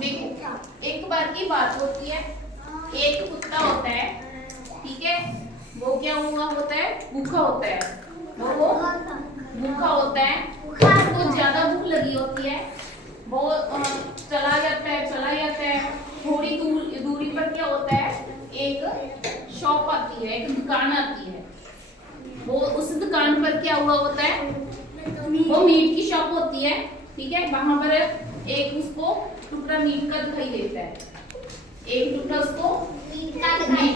देखो, एक बार की बात होती है, एक कुत्ता होता है, ठीक है। वो क्या हुआ होता है, भूखा होता है। वो भूखा होता है, उसको ज्यादा भूख लगी होती है। वो चला जाता है। थोड़ी दूरी पर क्या होता है, एक शॉप आती है, एक दुकान आती है। वो उस दुकान पर क्या हुआ होता है, वो मीट की शॉप होती है, ठीक है। वहां पर एक उसको टुकड़ा मीट का दिखाई देता है, एक टुकड़ा उसको मीट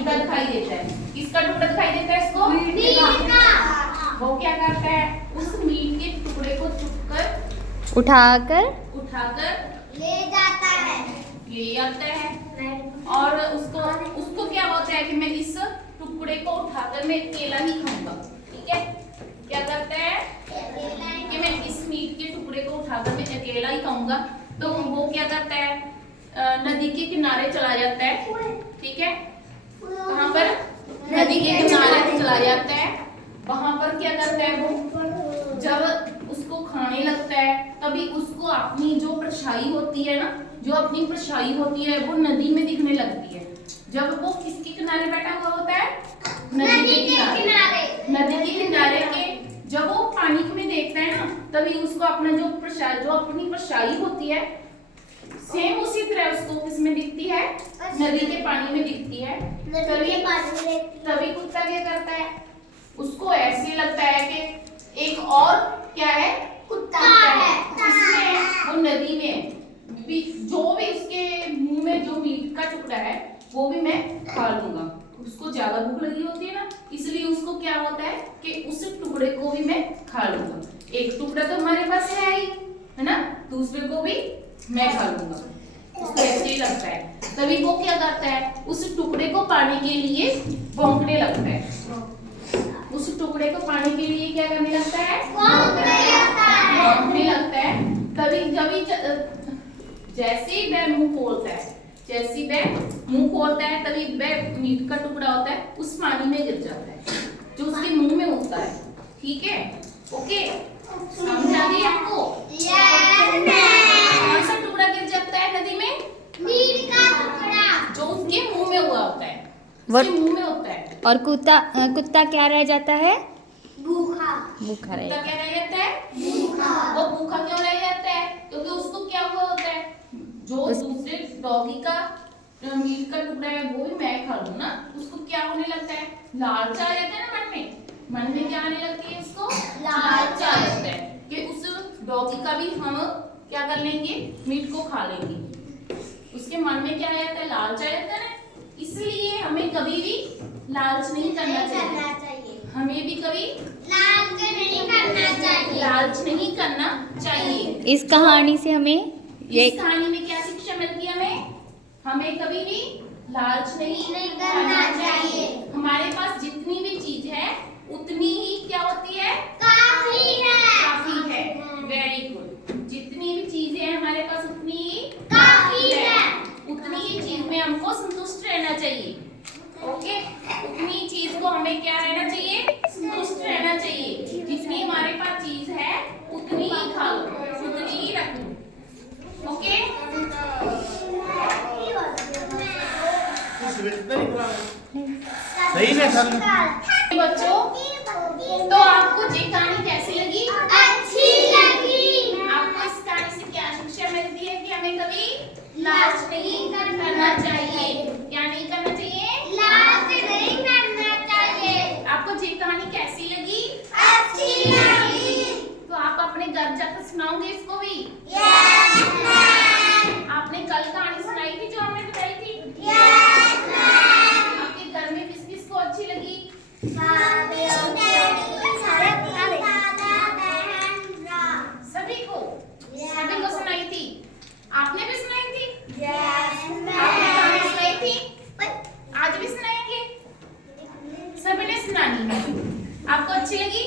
का दिखाई देता है। किसका टुकड़ा दिखाई देता है इसको, मीट का। वो क्या करता है, उस मीट के टुकड़े को चुपकर उठाकर ले आता है। और उसको क्या होता है कि मैं इस टुकड़े को उठाकर मैं अकेला ही खाऊंगा, ठीक है। क्या करता है कि मैं इस मीट के टुकड़े को उठाकर मैं अकेला ही खाऊंगा। तो वो क्या करता है, नदी के किनारे चला जाता है, ठीक है। वहां पर नदी के किनारे चला जाता है। वहां पर क्या करता है, वो जब उसको खाने लगता है तभी उसको अपनी जो परछाई होती है ना, वो नदी में दिखने लगती है। जब वो किसके किनारे बैठा हुआ होता है, नदी के किनारे के जब वो पानी में देखता है ना, तभी उसको अपना जो अपनी परछाई होती है, सेम उसी तरह उसको किसमें दिखती है, नदी के पानी में दिखती है। तभी कुत्ता क्या करता है, उसको ऐसे लगता है कि एक और क्या है, कुत्ता है, इसमें वो नदी में जो भी उसके मुंह में जो मीट का टुकड़ा है वो भी मैं खा लूंगा। उसको ज्यादा भूख लगी होती है ना, इसलिए उसको क्या होता है कि उस टुकड़े को भी मैं खा लूंगा। एक टुकड़ा तो हमारे पास है ही, है ना, दूसरे को भी मैं खा लूंगा। उसको ऐसे ही लगता है। तभी वो क्या करता है, उस टुकड़े को पाने के लिए भौंकने लगता है। उस टुकड़े को पाने के लिए क्या करने लगता है, भौंकने लगता है। तभी जैसे ही वह मुंह खोलता है, तभी वह मीट का टुकड़ा होता है उस पानी में गिर जाता है, जो उसके मुंह में होता है, ठीक है। ओके, समझ आ गई आपको? कौन सा टुकड़ा गिर जाता है नदी में, मीट का टुकड़ा, जो उसके मुंह में हुआ होता है, उसके मुंह में होता है। और कुत्ता क्या रह जाता है, भूखा रह जाता है। क्या रह जाता है, भूखा। वो भूखा क्यों रह जाता है, क्योंकि उसको क्या हुआ होता है, जो दूसरे डॉगी का मीट का टुकड़ा है वो भी मैं खा लूं ना, उसको क्या होने लगता है, लालच आ जाता है ना मन में क्या आने लगती है, उसको लालच आ जाता है कि उस डॉगी का भी हम क्या कर लेंगे, मीट को खा लेंगे। उसके मन में क्या आ जाता है, लालच आ जाता है ना। इसलिए हमें कभी भी लालच नहीं करना चाहिए, हमें भी कभी लालच नहीं करना चाहिए। इस कहानी से हमें इस कहानी में क्या शिक्षा मिलती है, हमें कभी भी लालच नहीं करना चाहिए। हमारे पास जितनी भी चीज है उतनी ही क्या होती है, काफी है। Very good. जितनी भी चीजें हैं हमारे पास उतनी ही काफी है, उतनी ही चीज में हमको संतुष्ट रहना चाहिए। ओके, उतनी चीज को हमें क्या रहना चाहिए, संतुष्ट रहना चाहिए। जितनी हमारे पास चीज है उतनी ही खा लो, उतनी ही रखो। ओके, सही में सर बच्चों, तो आपको ये कहानी कैसी लगी, अच्छी लगी। आपको इस कहानी से क्या शिक्षा मिलती है कि हमें कभी लालच नहीं करना चाहिए। क्या नहीं करना चाहिए, लालच नहीं करना चाहिए। आपको ये कहानी कैसी लगी, अच्छी लगी। तो आप अपने घर जाकर सुनाओगे इसको भी, यस मैम। आपने कल कहानी सुनाई थी जो हमने बताई थी, यस मैम। आपके घर में किस किस को अच्छी लगी, सभी को सुनाई थी। आपने भी सुनाई थी, यस मैम। आपने कहानी सुनाई थी, आज भी सुनाएंगे, सभी ने सुनानी है। आपको अच्छी लगी,